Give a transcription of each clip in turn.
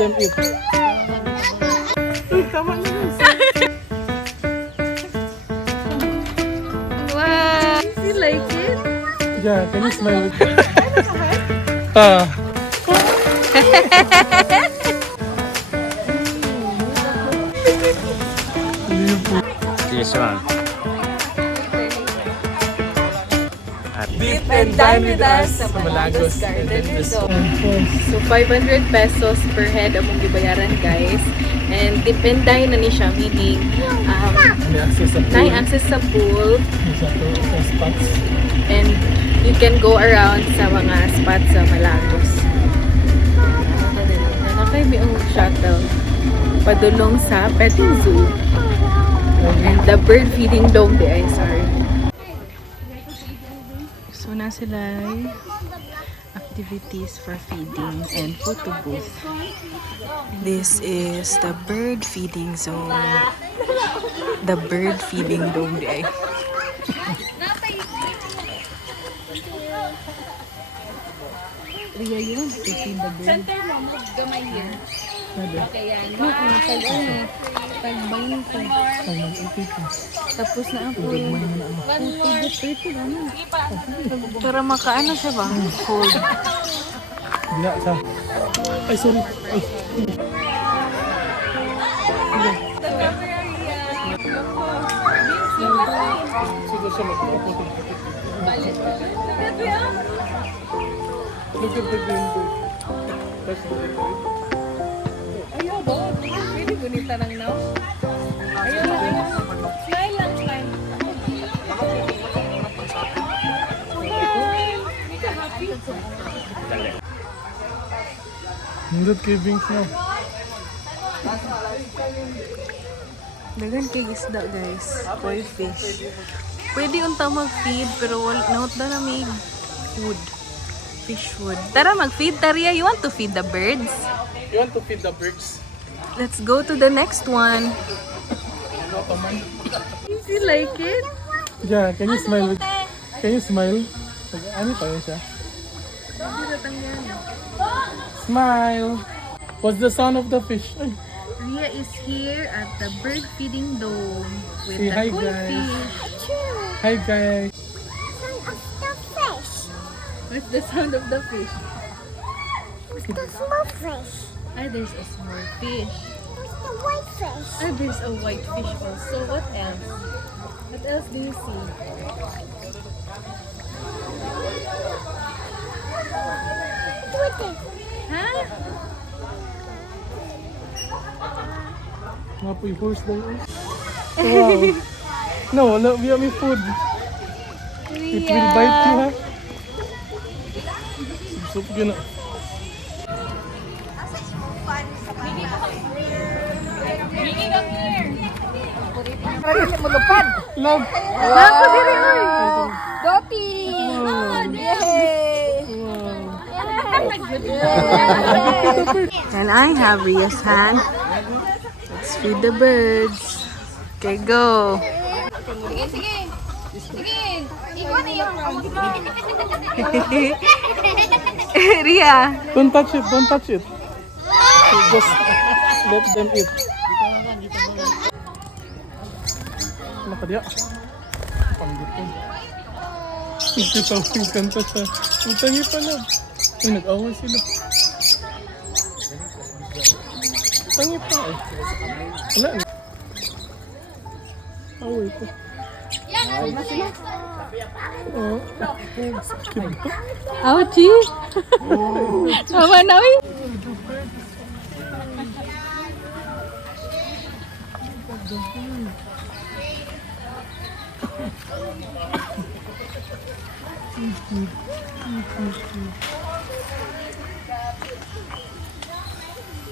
Them eat. Tama na yun. Wow! You like it? Yeah, can you smell it? This one. Dip and dine with us sa Malagos Garden Resort. So 500 pesos per head among gibayaran guys. And dip and dine na ni siya, meaning May access access sa sa pool. pool. Sa spots. And you can go around sa mga spots sa Malagos. Nakakay may ang shuttle padulong sa petting zoo. And the bird feeding dome di ay sorry. So na sila activities for feeding and photo booth. This is the bird feeding zone. The bird feeding dome di ay. Riya yun, to feed the bird. Center mo, gamay yan. Okay yan. Pag-bayin ko. Tapos na ang pool. Pwede na. Para makaano siya ba? Cold. Bila sa. Ay, sorry. Ay. Siguro siya magpuputin. Look at the green bird. That's the green bird. Ayaw ba? Pwede gunita ng now? Ayaw na, ayaw na. Smile lang, smile. Nindot kay Binks na. Dagan kay isda guys. Koi fish. Pwede unta mag-feed pero naut na may food. Fish food. Tara mag-feed, Taria. You want to feed the birds? You want to feed the birds? Let's go to the next one. Not a man. Did you like it? Yeah, can you smile? Can you smile? Ano pa yun siya? Smile! What's the sound of the fish? Ay. Ria is here at the bird feeding dome with Say the hi, koi guys. fish. Hi guys! What's the sound of the fish? The small fish. Ah, there's a small fish. There's the white fish. Ah, there's a white fish also. What else? What else do you see? Twitter. Huh? Mga po yung horse daw. Wow! No, wala biya may food. It will bite you, ha? Subsub yun na. Love! Ako diri oy. Doti! And I have Ria's hand. Let's feed the birds. Okay, go. Sige, sige. Sige. Iwan na yung Ria. Don't touch it, don't touch it. Just let them eat. Ano ka diya? Panggutom. Nagkitawang kanta siya. Ang tangi pala. Ay, nag-away sila. Tangi pa eh. Wala na. Away pa. Oo. Sakit ba? Ouchie. Mama na uy.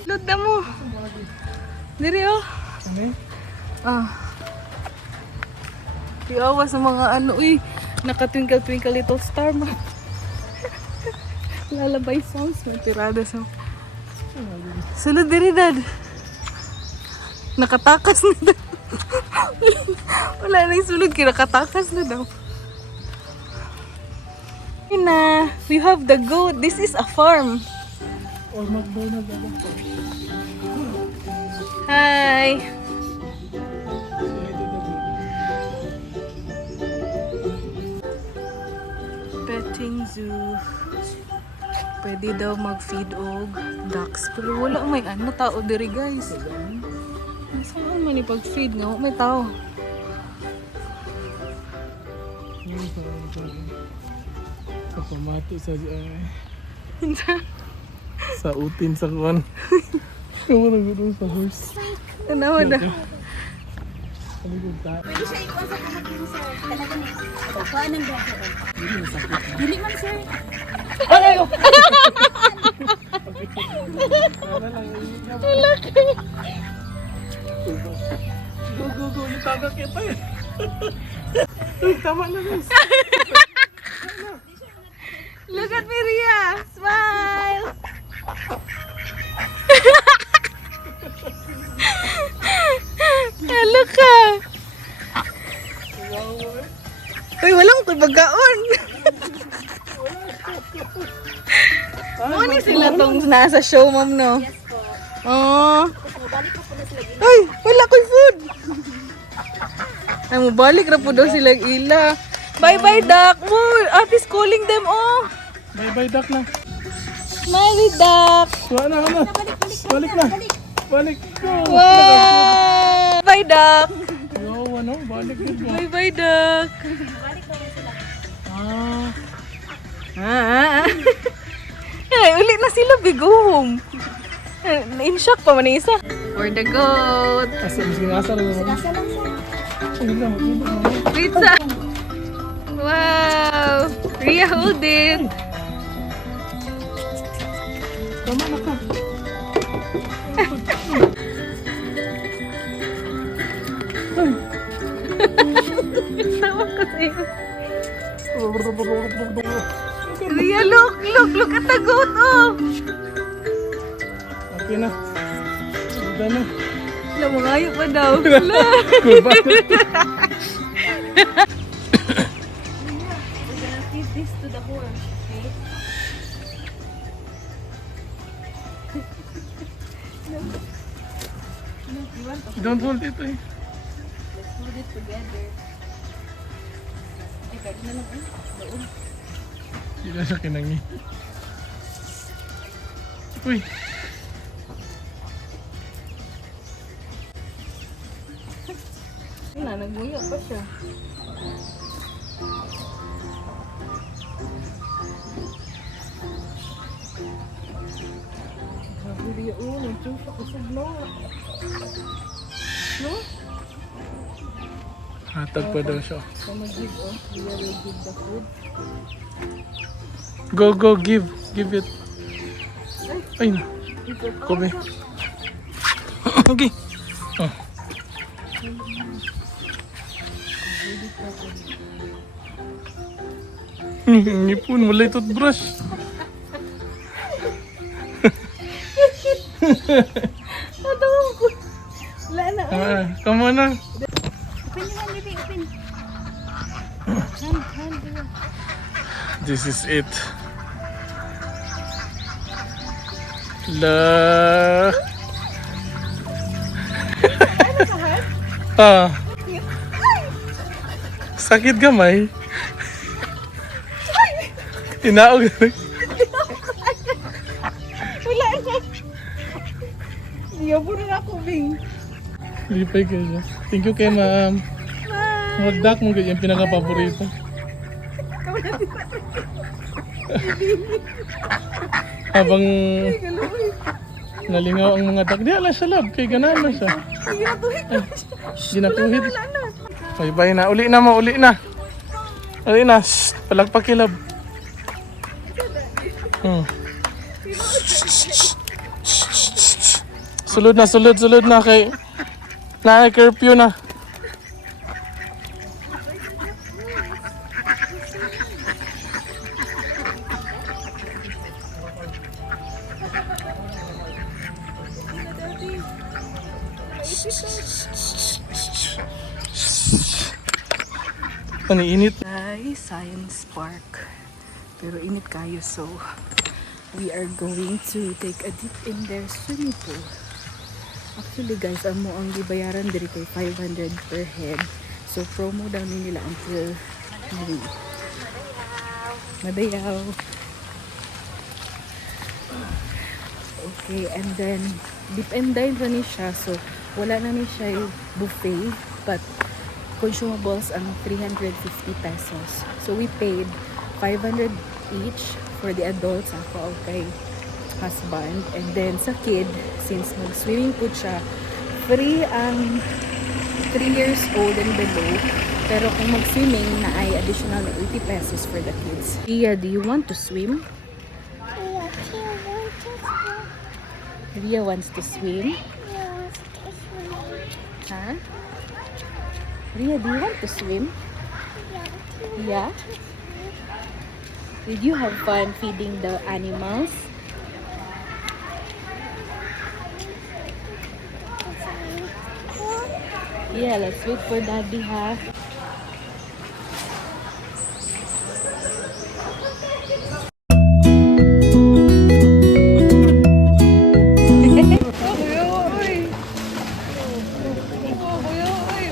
Load na mo. Diri oh. Ano eh? Ah. Iyawa sa mga ano, uy. Naka-twinkle twinkle little star mo. Lalabay songs. May tirada sa... Sulod diri, Dad. Nakatakas na daw. Wala nang sulod. Nakatakas na daw. Ina, we have the goat. This is a farm. Or McDonald's ako po. Hi! Petting zoo. Pwede daw mag-feed og ducks. Pero wala may ano tao diri guys. Saan man ipag-feed nga? May tao. Sa pamato sa sa utin sa kuwan. Kamu na gudong sa horse. Ano na? Kaligod ta. Pwede siya ikuha sa kamatin, sir. Talaga niya. Ito, kuhaan ng grasa. Dili man, sir. Go, go, go. Itaga kita eh. Uy, tama na guys. Look at me, Ria! Smile! Hello ka! Uy, walang ito pagkaon! Ano ni sila tong nasa show, ma'am, no? Yes po. Oh. Ay, wala ko'y food! Ay, mabalik na po daw sila ila. Bye-bye, duck! Oh, Ate is calling them, oh! Bye-bye, duck na. Smiley duck! Wala na. Balik na. Balik. Go. Wow! Bye, duck! Yo, ano? Balik din mo. Bye-bye, duck! Ah. Ay, ulit na sila, big home. Na-in-shock pa man isa. For the goat. Asa, mas ginasa lang naman. Nasa lang, sir. Ay, lang. Pizza. Wow. Ria, hold it. Tama na ka. Tawa ko sa'yo. Ria, look at the goat, oh. Okay na. Ganda na. Wala, mangayo pa daw. Cool ba? Feed this to the horse, okay? Don't hold it eh. Let's put it together. Ay, pwede na lang, eh. Doon. Hindi na siya kinangi. Uy. Wala, nagmuyo pa siya. Sabi niya, oh, nagsusa ko sa vlog. No? Hatag pa daw siya. So, mag-give, oh. We will give the food. Go, go, give. Give it. Ay na. Kobe. Okay. Oh. Ngipun, mulai toothbrush. Natawa ko. Wala na. Come on na. Open your hand, baby, open. Hand. This is it. La. Ah. Sakit gamay. Tinaog. Wala na. Iyaw na ako, Bing. Lipay kayo. Thank you kay ma'am. Magdak mo yung pinaka-paborito. Habang nalingaw ang mga dak. Di ala siya lab. Kay ganahan siya. Ginatuhid. Bye-bye na. Uli na mo. Uli na. Uli na. Shh. Palagpakilab. Sulod na kay na-curfew na. Ano init? Ay, Science Park. Pero init kayo, so we are going to take a dip in their swimming pool. Actually guys, amo ang gibayaran diri kay 500 per head. So promo daw ni nila until May. Madayaw. Okay, and then dip and dine ra ni siya. So wala na ni siya buffet, but consumables ang 350 pesos. So we paid 500 each for the adults, ako kay husband, and then sa kid, since mag-swimming pool siya, free ang 3 years old and below, pero kung mag-swimming na ay additional na 80 pesos for the kids. Ria, do you want to swim? Yeah, he wants to swim. Ria wants to swim? He wants to swim. Huh? Ria, do you want to swim? Yeah? Did you have fun feeding the animals? Yeah, let's wait for Daddy, ha?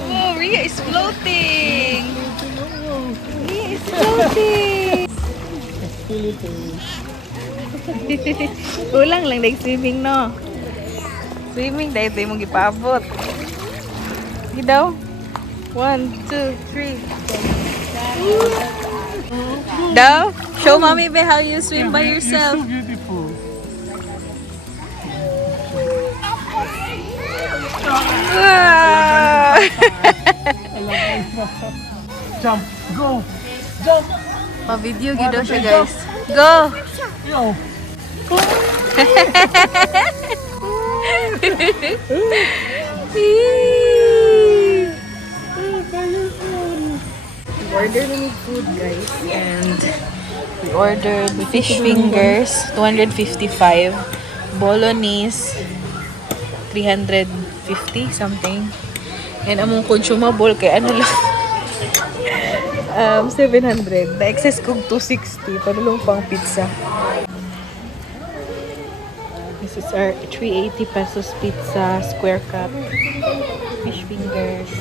Oh, Ria is floating! Ria is floating! Kulang lang like swimming, no? Swimming dahil tayo mong ipabot. Sige daw. 1, 2, 3. Daw, show mommy be how you swim by yourself. It's so beautiful. Ah! Jump, go, jump. Pa-video gidaw siya, guys. Go! Yo. We ordered any food, guys, and we ordered fish fingers, 255, bolognese, 350 something, and among consumable kay ano lang, 700. The excess kog 260, panulong pang pizza. This is our 380 pesos pizza, square cup, fish fingers,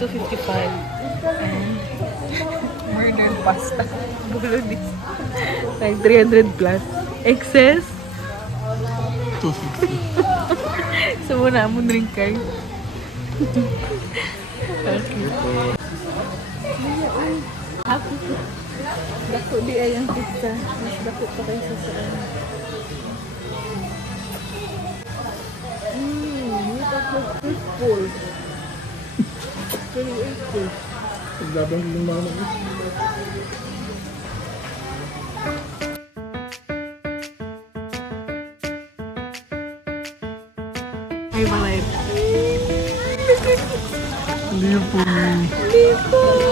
255, and murder pasta, bolognese, like 300 plus. Excess? 250. So muna mo drink kayo. Okay. Dako di ay ang pizza. Mas dako pa kayo sa saan. Full. Gabang ng mama ko. Ay, balay. Lipo. Lipo!